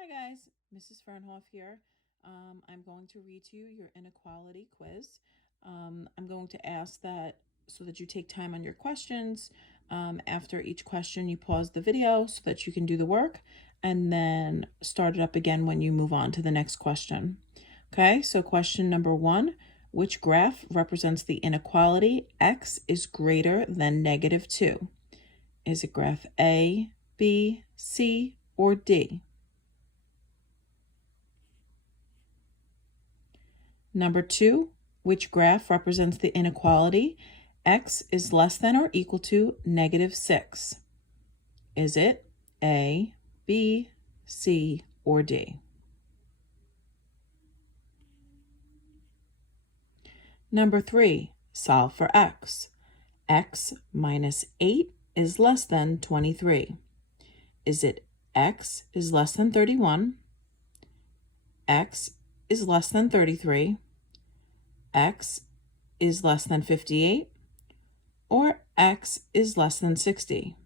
Hi guys, Mrs. Fernhoff here. I'm going to read to you your inequality quiz. I'm going to ask that so that you take time on your questions. After each question, you pause the video so that you can do the work and then start it up again when you move on to the next question. Okay, so question number 1, which graph represents the inequality x is greater than -2? Is it graph A, B, C, or D? Number 2, which graph represents the inequality x is less than or equal to -6? Is it A, B, C, or D? Number 3, solve for x. X minus 8 is less than 23. Is it x is less than 31, x is less than 33, x is less than 58, or x is less than 60?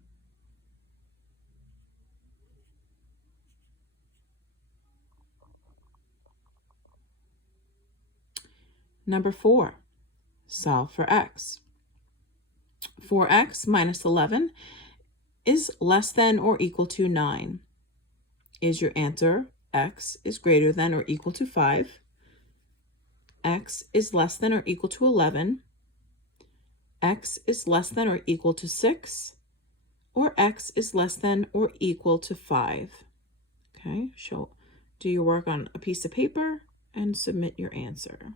Number 4, solve for x. 4x minus 11 is less than or equal to 9. Is your answer x is greater than or equal to 5, x is less than or equal to 11, x is less than or equal to 6, or x is less than or equal to 5? Okay, do your work on a piece of paper and submit your answer.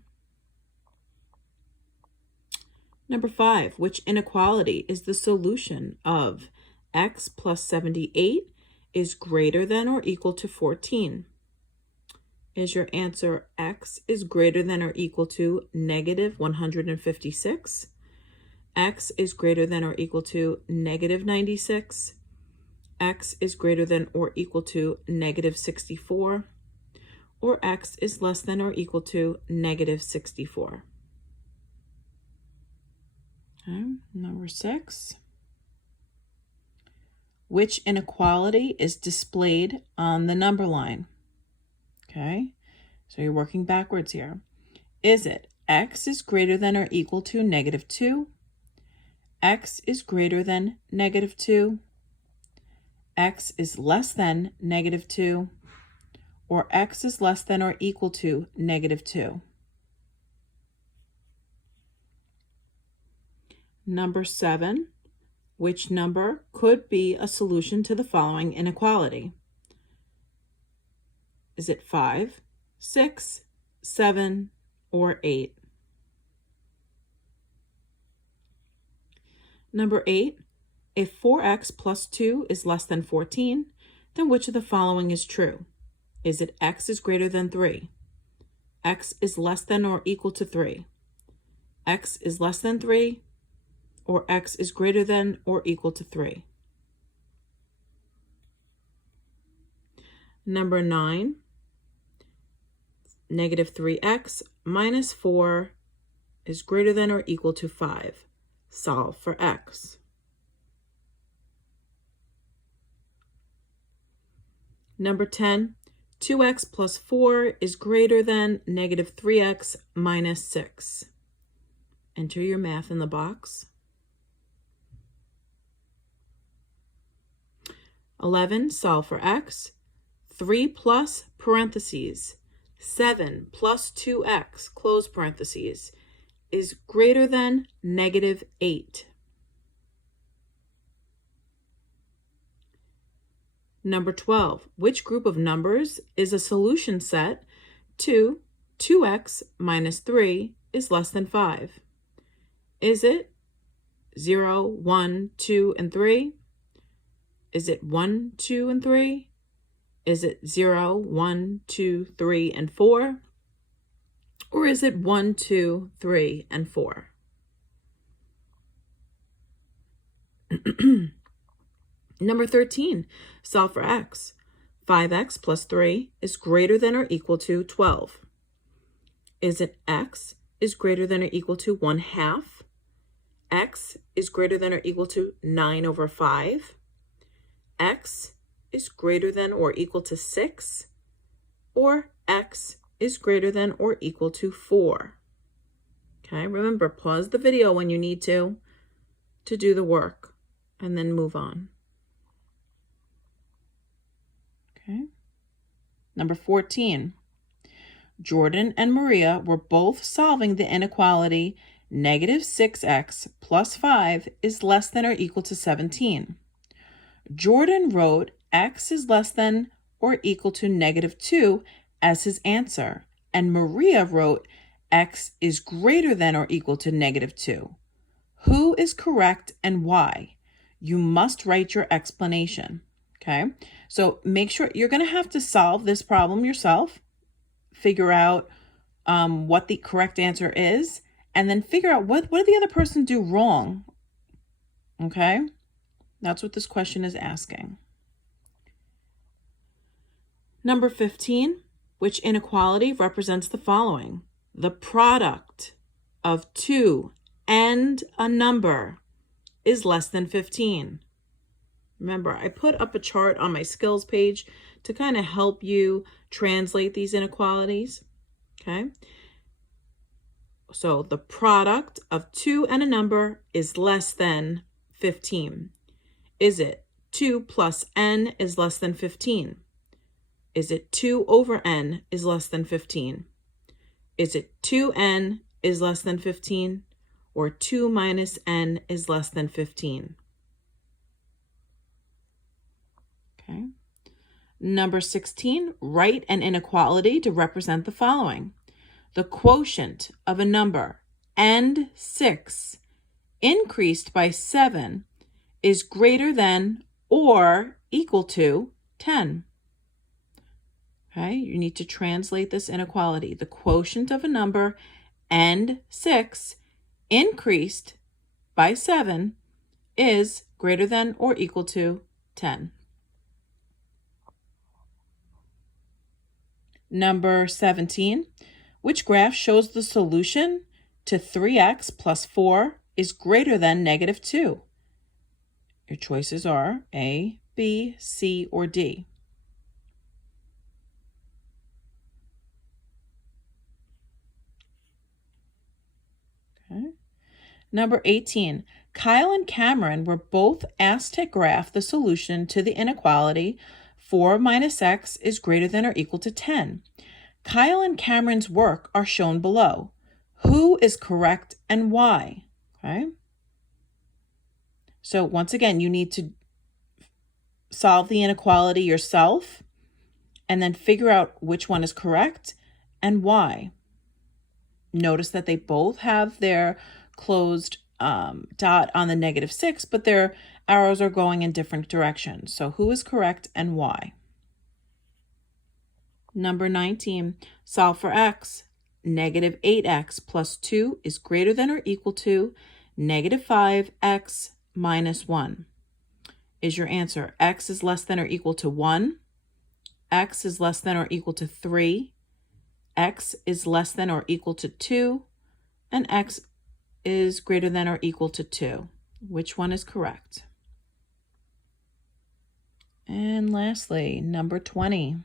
Number 5, which inequality is the solution of x plus 78 is greater than or equal to 14? Is your answer x is greater than or equal to -156? X is greater than or equal to -96? X is greater than or equal to -64? Or x is less than or equal to -64? Okay, number 6. Which inequality is displayed on the number line? Okay, so you're working backwards here. Is it x is greater than or equal to -2? X is greater than -2? X is less than -2? Or x is less than or equal to -2? Number 7, which number could be a solution to the following inequality? Is it 5, 6, 7, or 8? Number 8, if 4x plus 2 is less than 14, then which of the following is true? Is it x is greater than 3? X is less than or equal to 3? X is less than 3? Or x is greater than or equal to 3? Number 9, -3x minus 4 is greater than or equal to 5. Solve for x. Number 10, 2x plus 4 is greater than -3x minus 6. Enter your math in the box. 11, solve for x. 3 plus parentheses 7 plus 2x, close parentheses, is greater than -8. Number 12, which group of numbers is a solution set to 2x minus 3 is less than 5? Is it 0, 1, 2, and 3? Is it 1, 2, and 3? Is it 0, 1, 2, 3, and 4? Or is it 1, 2, 3, and 4? Number 13, solve for x. 5x plus 3 is greater than or equal to 12. Is it x is greater than or equal to 1/2? X is greater than or equal to 9/5? X is greater than or equal to 6, or x is greater than or equal to 4. Okay, remember, pause the video when you need to do the work, and then move on. Okay. Number 14. Jordan and Maria were both solving the inequality negative 6x plus 5 is less than or equal to 17. Jordan wrote x is less than or equal to negative 2 as his answer, and Maria wrote x is greater than or equal to negative 2. Who is correct and why? You must write your explanation. Okay, so make sure you're going to have to solve this problem yourself, figure out what the correct answer is, and then figure out what did the other person do wrong. Okay, that's what this question is asking. Number 15, which inequality represents the following? The product of 2 and a number is less than 15. Remember, I put up a chart on my skills page to kind of help you translate these inequalities. Okay. So the product of 2 and a number is less than 15. Is it 2 plus n is less than 15? Is it 2 over n is less than 15? Is it 2n is less than 15? Or 2 minus n is less than 15? Okay. Number 16, write an inequality to represent the following. The quotient of a number and 6 increased by 7 is greater than or equal to 10. Okay, you need to translate this inequality. The quotient of a number and 6 increased by 7 is greater than or equal to 10. Number 17, which graph shows the solution to 3x plus 4 is greater than negative 2? Your choices are A, B, C, or D. Okay. Number 18, Kyle and Cameron were both asked to graph the solution to the inequality 4 minus x is greater than or equal to 10. Kyle and Cameron's work are shown below. Who is correct and why? Okay. So once again, you need to solve the inequality yourself and then figure out which one is correct and why. Notice that they both have their closed dot on the negative 6, but their arrows are going in different directions. So who is correct and why? Number 19, solve for x. Negative 8x plus 2 is greater than or equal to negative 5x minus 1. Is your answer x is less than or equal to 1, x is less than or equal to 3, x is less than or equal to 2, and x is greater than or equal to 2. Which one is correct? And lastly, number 20.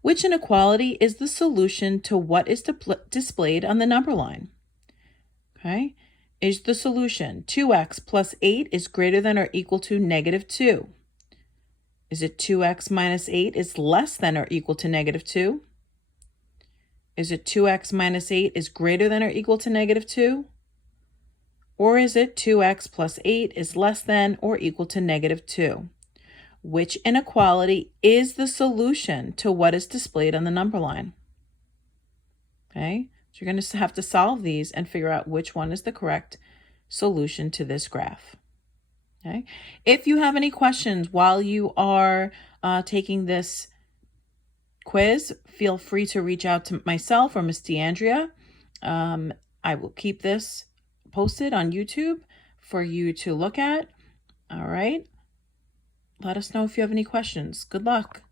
Which inequality is the solution to what is displayed on the number line? Okay. Is the solution 2x plus 8 is greater than or equal to negative 2? Is it 2x minus 8 is less than or equal to negative 2? Is it 2x minus 8 is greater than or equal to negative 2? Or is it 2x plus 8 is less than or equal to negative 2? Which inequality is the solution to what is displayed on the number line? Okay, so you're going to have to solve these and figure out which one is the correct solution to this graph. Okay, if you have any questions while you are taking this quiz, feel free to reach out to myself or Miss DeAndrea. I will keep this posted on YouTube for you to look at. All right. Let us know if you have any questions. Good luck.